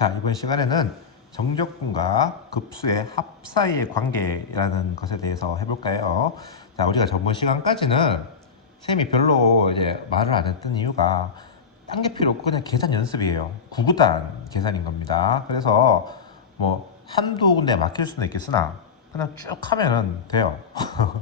자, 이번 시간에는 정적분과 급수의 합 사이의 관계라는 것에 대해서 해볼까요? 자, 우리가 저번 시간까지는 쌤이 별로 이제 말을 안 했던 이유가 딴 게 필요 없고 그냥 계산 연습이에요. 구구단 계산인 겁니다. 그래서 뭐 한두 군데 막힐 수는 있겠으나 그냥 쭉 하면은 돼요.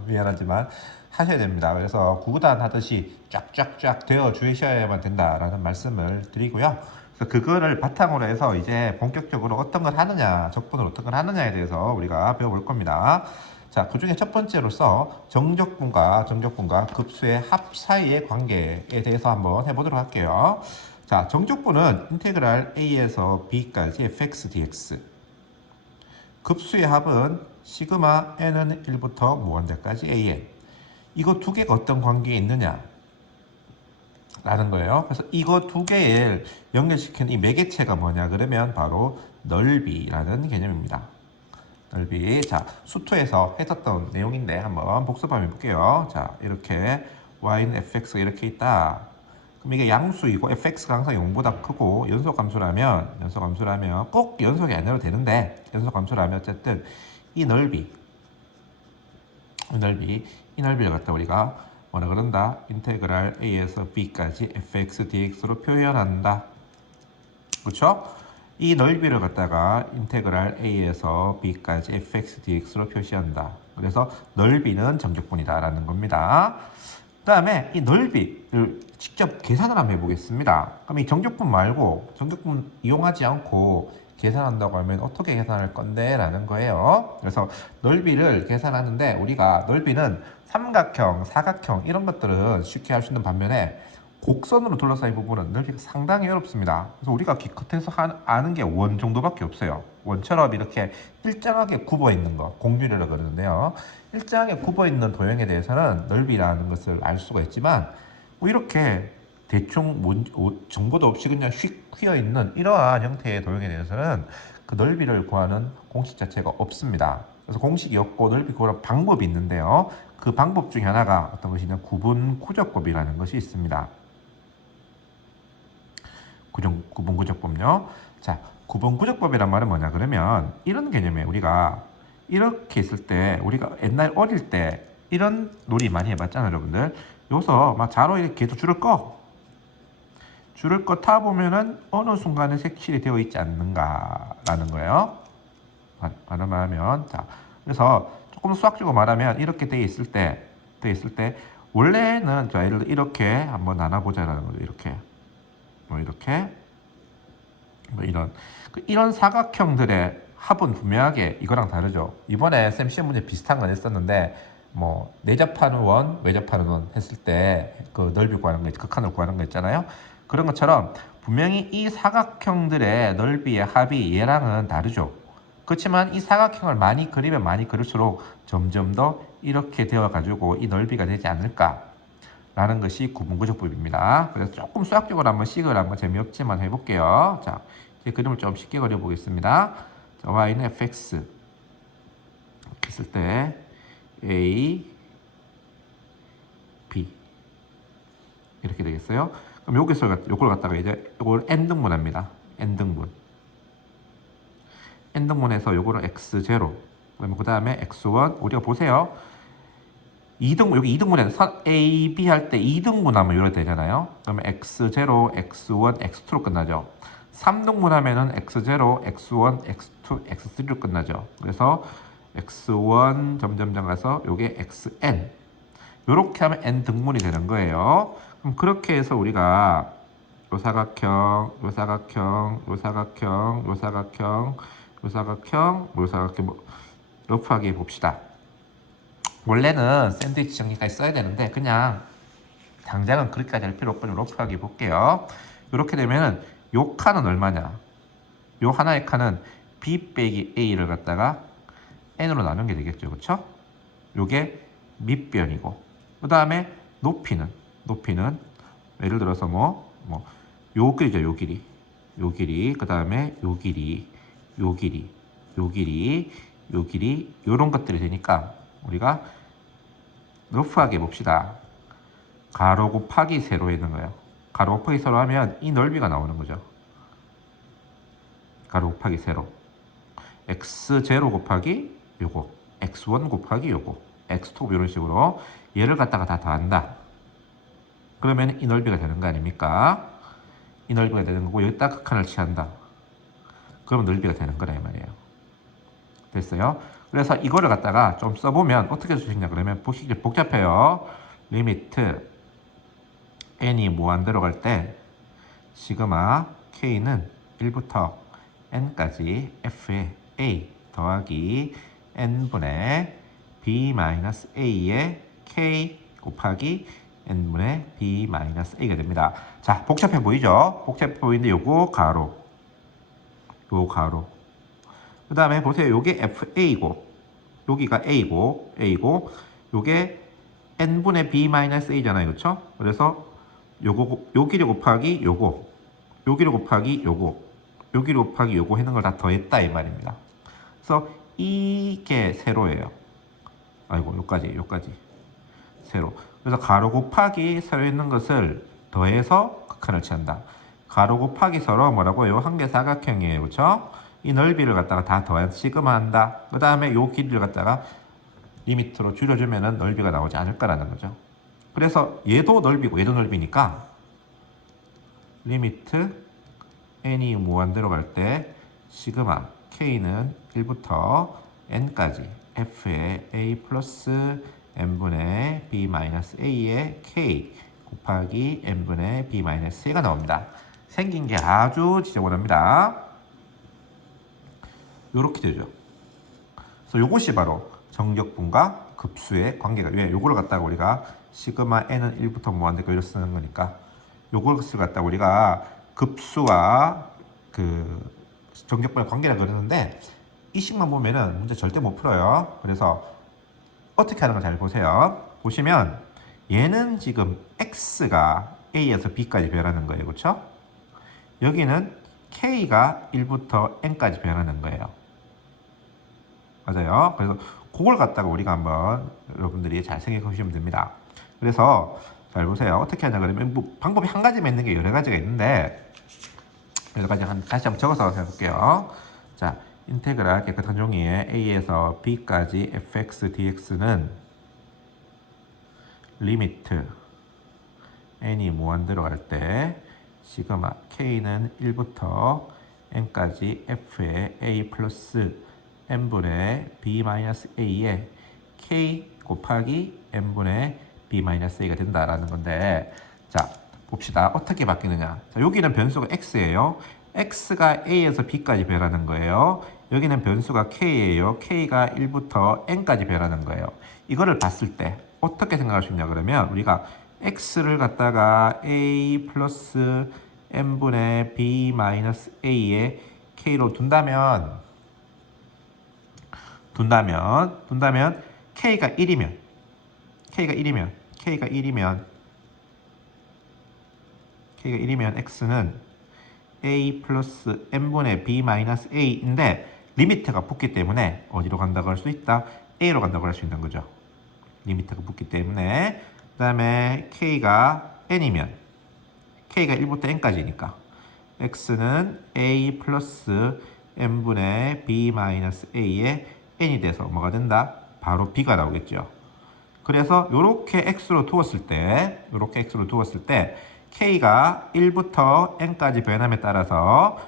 미안하지만 하셔야 됩니다. 그래서 구구단 하듯이 쫙쫙쫙 되어 주셔야만 된다라는 말씀을 드리고요. 그래서 그거를 바탕으로 해서 이제 본격적으로 어떤 걸 하느냐, 적분을 어떤 걸 하느냐에 대해서 우리가 배워볼 겁니다. 자, 그 중에 첫 번째로서 정적분과 급수의 합 사이의 관계에 대해서 한번 해보도록 할게요. 자, 정적분은 인테그랄 a에서 b까지 fx dx. 급수의 합은 시그마 n은 1부터 무한대까지 an. 이거 두 개가 어떤 관계에 있느냐? 라는 거예요. 그래서 이거 두 개를 연결시키는 이 매개체가 뭐냐 그러면 바로 넓이라는 개념입니다. 넓이. 자, 수투에서 했었던 내용인데 한번 복습 한번 해볼게요. 자, 이렇게 y는 fx가 이렇게 있다. 그럼 이게 양수이고 fx가 항상 0보다 크고 연속함수라면 꼭 연속이 아니어도 되는데 연속함수라면 어쨌든 이 넓이를 갖다 우리가 뭐라 그런다? 인테그랄 a에서 b까지 fx dx로 표현한다. 그렇죠? 이 넓이를 갖다가 인테그랄 a에서 b까지 fx dx로 표시한다. 그래서 넓이는 정적분이다라는 겁니다. 그 다음에 이 넓이를 직접 계산을 한번 해보겠습니다. 그럼 이 정적분 말고 정적분 이용하지 않고 계산한다고 하면 어떻게 계산할 건데? 라는 거예요. 그래서 넓이를 계산하는데 우리가 넓이는 삼각형, 사각형 이런 것들은 쉽게 할 수 있는 반면에 곡선으로 둘러싸인 부분은 넓이가 상당히 어렵습니다. 그래서 우리가 기껏해서 아는 게 원 정도밖에 없어요. 원처럼 이렇게 일정하게 굽어 있는 거, 공률이라고 그러는데요. 일정하게 굽어 있는 도형에 대해서는 넓이라는 것을 알 수가 있지만 뭐 이렇게 대충 정보도 없이 그냥 휙 휘어 있는 이러한 형태의 도형에 대해서는 그 넓이를 구하는 공식 자체가 없습니다. 그래서 공식이 없고 넓이 구하는 방법이 있는데요. 그 방법 중에 하나가 어떤 것이냐 구분구적법이라는 것이 있습니다. 구분구적법요. 자, 구분구적법이란 말은 뭐냐 그러면 이런 개념이에요. 우리가 이렇게 있을 때 우리가 옛날 어릴 때 이런 놀이 많이 해봤잖아요, 여러분들. 여기서 막 자로 이렇게 계속 줄을 거 타보면은 어느 순간에 색칠이 되어 있지 않는가라는 거예요. 말하면 자, 그래서 조금 수학적으로 말하면 이렇게 돼 있을 때 원래는 자, 예를 들어 이렇게 한번 나눠보자라는 거죠. 이렇게 이런 사각형들의 합은 분명하게 이거랑 다르죠. 이번에 쌤 시험 문제 비슷한 건 했었는데 뭐 내접하는 원, 외접하는 원 했을 때 그 넓이 구하는 거, 극한을 구하는 거 있잖아요. 그런 것처럼 분명히 이 사각형들의 넓이의 합이 얘랑은 다르죠. 그렇지만 이 사각형을 많이 그리면 많이 그릴수록 점점 더 이렇게 되어 가지고 이 넓이가 되지 않을까라는 것이 구분구적법입니다. 그래서 조금 수학적으로 한번 식을 한번 재미없지만 해볼게요. 자, 이제 그림을 좀 쉽게 그려보겠습니다. 자, y는 fx 이렇게 했을 때 a, b 이렇게 되겠어요. 그럼 요걸 갖다가 이제 요걸 n등분합니다. n등분해서 요거를 x0 그 다음에 x1 우리가 보세요. 여기 2등분해서 a, b 할 때 2등분하면 이렇게 되잖아요. 그러면 x0, x1, x2로 끝나죠. 3등분하면은 x0, x1, x2, x3로 끝나죠. 그래서 x1 점점점 가서 요게 xn 요렇게 하면 n 등분이 되는 거예요. 그럼 그렇게 해서 우리가 요 사각형 러프하게 봅시다. 원래는 샌드위치 정리까지 써야 되는데 그냥 당장은 그렇게까지 할 필요 없고 러프하게 볼게요. 이렇게 되면은 요 칸은 얼마냐? 요 하나의 칸은 b 빼기 a를 갖다가 n으로 나눈 게 되겠죠, 그렇죠? 요게 밑변이고 그 다음에 높이는 예를 들어서 요 길이죠, 요 길이 그 다음에 요 길이 요런 것들이 되니까 우리가 러프하게 봅시다. 가로 곱하기 세로 있는 거예요. 가로 곱하기 세로 하면 이 넓이가 나오는 거죠. 가로 곱하기 세로 x0 곱하기 요거 x1 곱하기 요거 x2 이런 식으로 얘를 갖다가 다 더한다. 그러면 이 넓이가 되는 거 아닙니까? 이 넓이가 되는 거고 여기다 극한을 취한다. 그러면 넓이가 되는 거라 이 말이에요. 됐어요? 그래서 이거를 갖다가 좀 써보면 어떻게 쓸 수 있냐 그러면 보시기 복잡해요. 리미트 n이 무한대로 갈 때 시그마 k는 1부터 n까지 f의 a 더하기 n분의 b-a의 k 곱하기 n분의 b-a가 됩니다. 자, 복잡해 보이죠? 복잡해 보이는데 요거 가로 요 가로 그 다음에 보세요. 요게 fa고 여기가 a고 요게 n분의 b-a잖아요. 그렇죠? 그래서 요거 요 길이 곱하기 요거 요 길이 곱하기 요거 요 길이 곱하기 요거 했는 걸 다 더했다 이 말입니다. 그래서 이게 세로예요. 아이고 요까지 세로. 그래서 가로 곱하기 세로 있는 것을 더해서 극한을 취한다. 가로 곱하기 서로 뭐라고요? 한개사각형이에요. 그렇죠? 이 넓이를 갖다가 다 더해서 시그마 한다. 그 다음에 요 길이를 갖다가 리미트로 줄여주면은 넓이가 나오지 않을 거라는 거죠. 그래서 얘도 넓이고 얘도 넓이니까 리미트 n이 무한대로 갈 때 시그마 k는 1부터 n까지 f의 a 플러스 n분의 b-a의 k 곱하기 n분의 b-a가 나옵니다. 생긴 게 아주 지저분합니다. 요렇게 되죠. 그래서 요것이 바로 정적분과 급수의 관계가 왜 요거를 갖다가 우리가 시그마 n은 1부터 무한대로 이렇게 쓰는 거니까 요것을 갖다가 우리가 급수와 그 정적분의 관계라 그러는데 이 식만 보면은 문제 절대 못 풀어요. 그래서 어떻게 하는 걸 잘 보세요. 보시면 얘는 지금 x가 a에서 b까지 변하는 거예요. 그렇죠? 여기는 k가 1부터 n까지 변하는 거예요. 맞아요. 그래서 그걸 갖다가 우리가 한번 여러분들이 잘 생각해 보시면 됩니다. 그래서 잘 보세요. 어떻게 하냐 그러면 뭐 방법이 한 가지만 있는 게 여러 가지가 있는데 여러 가지 다시 한번 적어서 해볼게요. 자, 인테그랄 깨끗한 종이에 a에서 b까지 fx dx는 리미트 n이 무한대로 갈 때 시그마 k는 1부터 n까지 f의 a 플러스 n분의 b-a의 k 곱하기 n분의 b-a가 된다라는 건데 자 봅시다. 어떻게 바뀌느냐. 자, 여기는 변수가 x예요. x가 a에서 b까지 변하는 거예요. 여기는 변수가 k예요. k가 1부터 n까지 변하는 거예요. 이거를 봤을 때 어떻게 생각할 수 있냐 그러면 우리가 x를 갖다가 a 플러스 n분의 b-a의 k로 둔다면 k가 1이면 x는 a 플러스 n분의 b-a인데 리미트가 붙기 때문에 어디로 간다고 할 수 있다? a로 간다고 할 수 있는 거죠. 리미트가 붙기 때문에 그 다음에 k가 n이면 k가 1부터 n까지니까 x는 a 플러스 n분의 b-a의 n이 돼서 뭐가 된다? 바로 b가 나오겠죠. 그래서 이렇게 x로 두었을 때 k가 1부터 n까지 변함에 따라서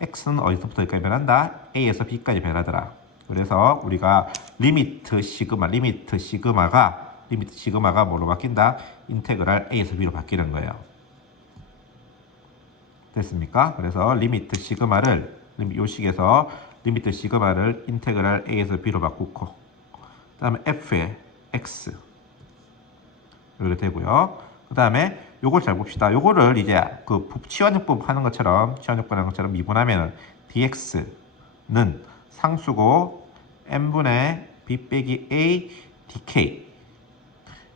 x는 어디서부터 어디까지 변한다? a에서 b까지 변하더라. 그래서 우리가 리미트 시그마가 뭐로 바뀐다? 인테그랄 a에서 b로 바뀌는 거예요. 됐습니까? 그래서 리미트 시그마를 요 식에서 리미트 시그마를 인테그랄 a에서 b로 바꾸고 그 다음에 f의 x 이렇게 되고요. 그 다음에 요걸 잘 봅시다. 요거를 이제 그 치환역법 하는 것처럼 미분하면 dx는 상수고 n분의 b 빼기 a dk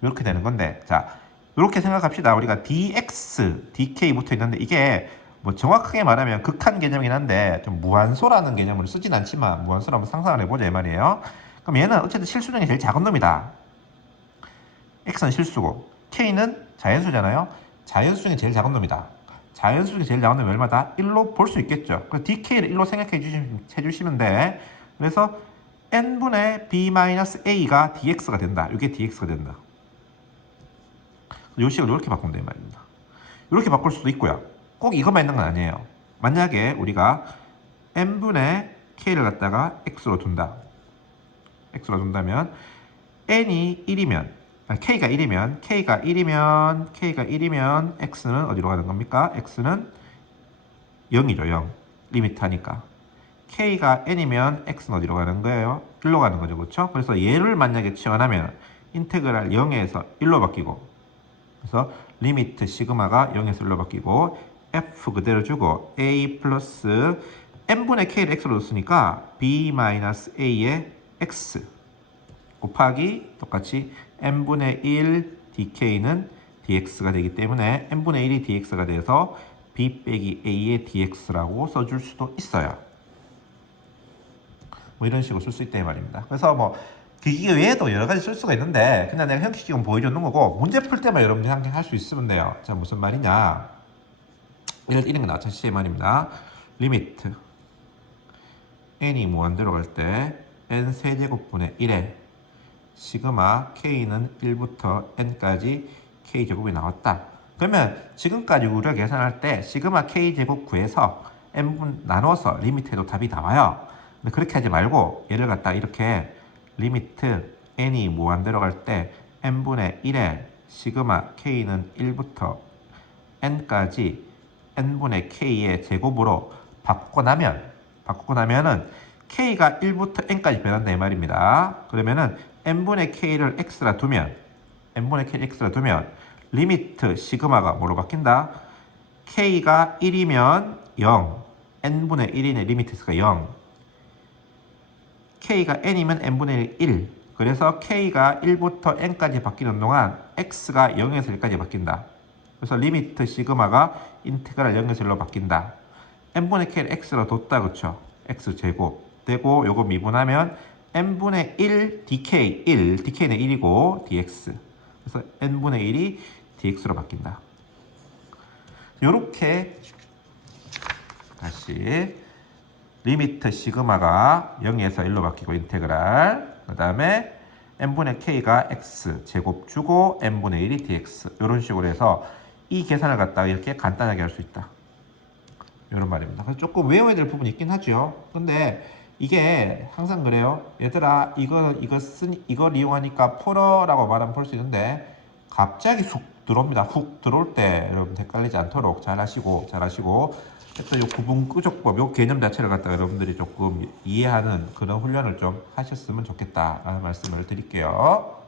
이렇게 되는 건데 자 이렇게 생각합시다. 우리가 dx, dk 붙어 있는데 이게 뭐 정확하게 말하면 극한 개념이긴 한데 좀 무한소라는 개념을 쓰진 않지만 무한소를 한번 상상을 해보자 이 말이에요. 그럼 얘는 어쨌든 실수 중에 제일 작은 놈이다. x는 실수고 k는 자연수잖아요. 자연수 중에 제일 작은 놈이다. 자연수식이 제일 나오는 멸마다 1로 볼 수 있겠죠. 그래서 dk를 1로 생각해 주시면 돼. 그래서 n분의 b-a가 dx가 된다. 이게 dx가 된다. 이 식을 이렇게 바꾸면 되는 말입니다. 이렇게 바꿀 수도 있고요. 꼭 이것만 있는 건 아니에요. 만약에 우리가 n분의 k를 갖다가 x로 둔다. x로 둔다면 n이 1이면 k가 1이면 x는 어디로 가는 겁니까? x는 0이죠. 0. 리미트 하니까. k가 n이면 x는 어디로 가는 거예요? 1로 가는 거죠. 그렇죠? 그래서 얘를 만약에 치환하면 인테그랄 0에서 1로 바뀌고 그래서 리미트 시그마가 0에서 1로 바뀌고 f 그대로 주고 a 플러스 n분의 k를 x로 뒀으니까 b-a의 x 곱하기 똑같이 n분의 1 dk는 dx가 되기 때문에 n분의 1이 dx가 돼서 b 빼기 a의 dx라고 써줄 수도 있어요. 뭐 이런 식으로 쓸 수 있다 이 말입니다. 그래서 뭐 기계 외에도 여러 가지 쓸 수가 있는데 그냥 내가 형식 지금 보여주는 거고 문제 풀 때만 여러분들이 함께 할 수 있으면 돼요. 자 무슨 말이냐? 이런 거 나타내시 말입니다. 리미트 n이 무한대로 갈 때 n 세제곱분의 1에 시그마 k는 1부터 n까지 k제곱이 나왔다. 그러면 지금까지 우리가 계산할 때 시그마 k제곱 구해서 n분 나눠서 리미트해도 답이 나와요. 근데 그렇게 하지 말고 얘를 갖다 이렇게 리미트 n이 무한대로 갈 때 n분의 1에 시그마 k는 1부터 n까지 n분의 k의 제곱으로 바꾸고 나면은 k가 1부터 n까지 변한다 이 말입니다. 그러면은 n분의 k를 x라 두면 리미트 시그마가 뭐로 바뀐다? k가 1이면 0 n분의 1이네 리미트가 0 k가 n이면 n분의 1 그래서 k가 1부터 n까지 바뀌는 동안 x가 0에서 1까지 바뀐다. 그래서 리미트 시그마가 인테그랄 0에서 1로 바뀐다. n분의 k를 x로 뒀다 그쵸? x제곱 되고 요거 미분하면 n분의 1 dk는 1이고 dx 그래서 n분의 1이 dx로 바뀐다. 요렇게 다시 리미트 시그마가 0에서 1로 바뀌고 인테그랄 그 다음에 n분의 k가 x 제곱 주고 n분의 1이 dx 이런 식으로 해서 이 계산을 갖다가 이렇게 간단하게 할 수 있다. 이런 말입니다. 그래서 조금 외워야 될 부분이 있긴 하죠. 근데 이게 항상 그래요. 얘들아 이걸 이용하니까 풀어라고 말하면 풀 수 있는데 갑자기 훅 들어옵니다. 훅 들어올 때 여러분 헷갈리지 않도록 잘 하시고 또 요 구분 끄적법 요 개념 자체를 갖다가 여러분들이 조금 이해하는 그런 훈련을 좀 하셨으면 좋겠다라는 말씀을 드릴게요.